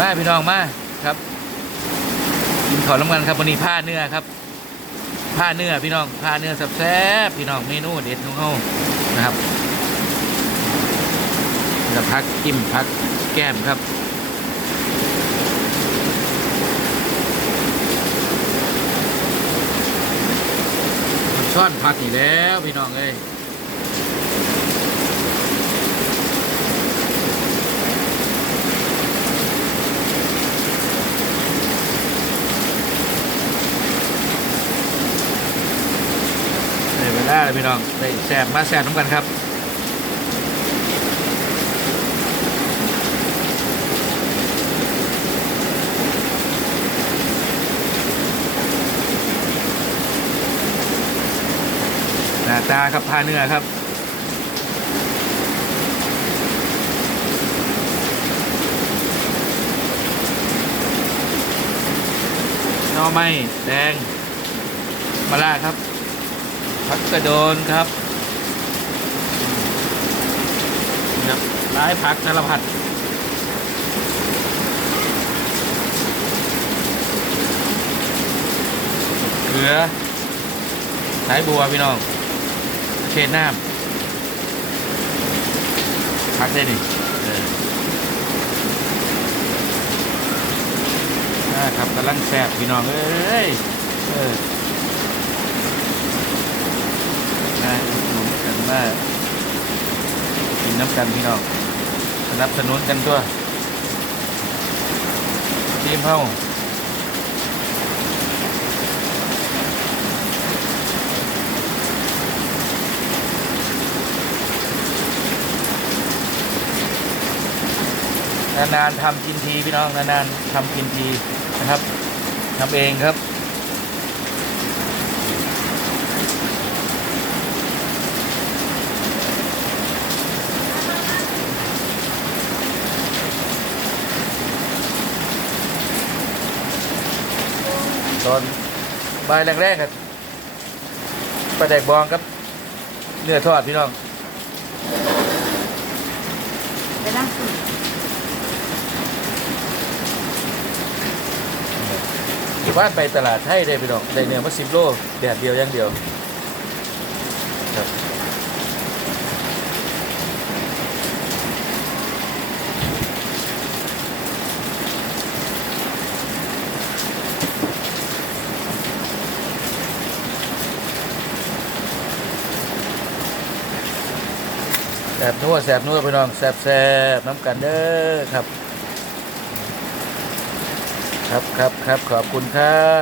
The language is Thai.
มาพี่น้องมาครับกินขอน้ำกันครับวันนี้ผ้าเนื้อครับผ้าเนื้อพี่น้องผ้าเนื้อแซ่บๆพี่น้องเมนูเด็ดของเขานะครับกับพักจิ้มพักแก้มครับซ่อนพักอีกแล้วพี่น้องเอ้ย ได้เลาพี่น้องได้แซ่บมาแซ่บน้ำกันครับหน้าตาครับพาเนื้อครับหน่อไม้แดงมะระครับ ผักกระโดนครับครับร้ายผักสารพัดเกลือสายบัวพี่น้อง เชนน้ำพักได้ดิเอออ่าครับกำลังแซ่บพี่น้องเอ้ยเออนะหนุนกันว่ากิน น้ำกันพี่น้องสนับสนุนกันตัวทีมเฮาานานๆทำกินทีพี่น้องนานๆทำกินทีนะครับทำเองครับ ตอนบ่ายแรกๆครับปลาแดกบองครับ เนื้อทอดพี่น้องไปนั่งคุยอยู่บ้านไปตลาดไทยได้พี่น้องได้เนื้อมาสิบโลแดดเดียวอย่างเดียวครับ แสบนัวแสบนัวพี่น้องแสบแสบน้ำกันเด้อครับ ครับครับครับขอบคุณครับ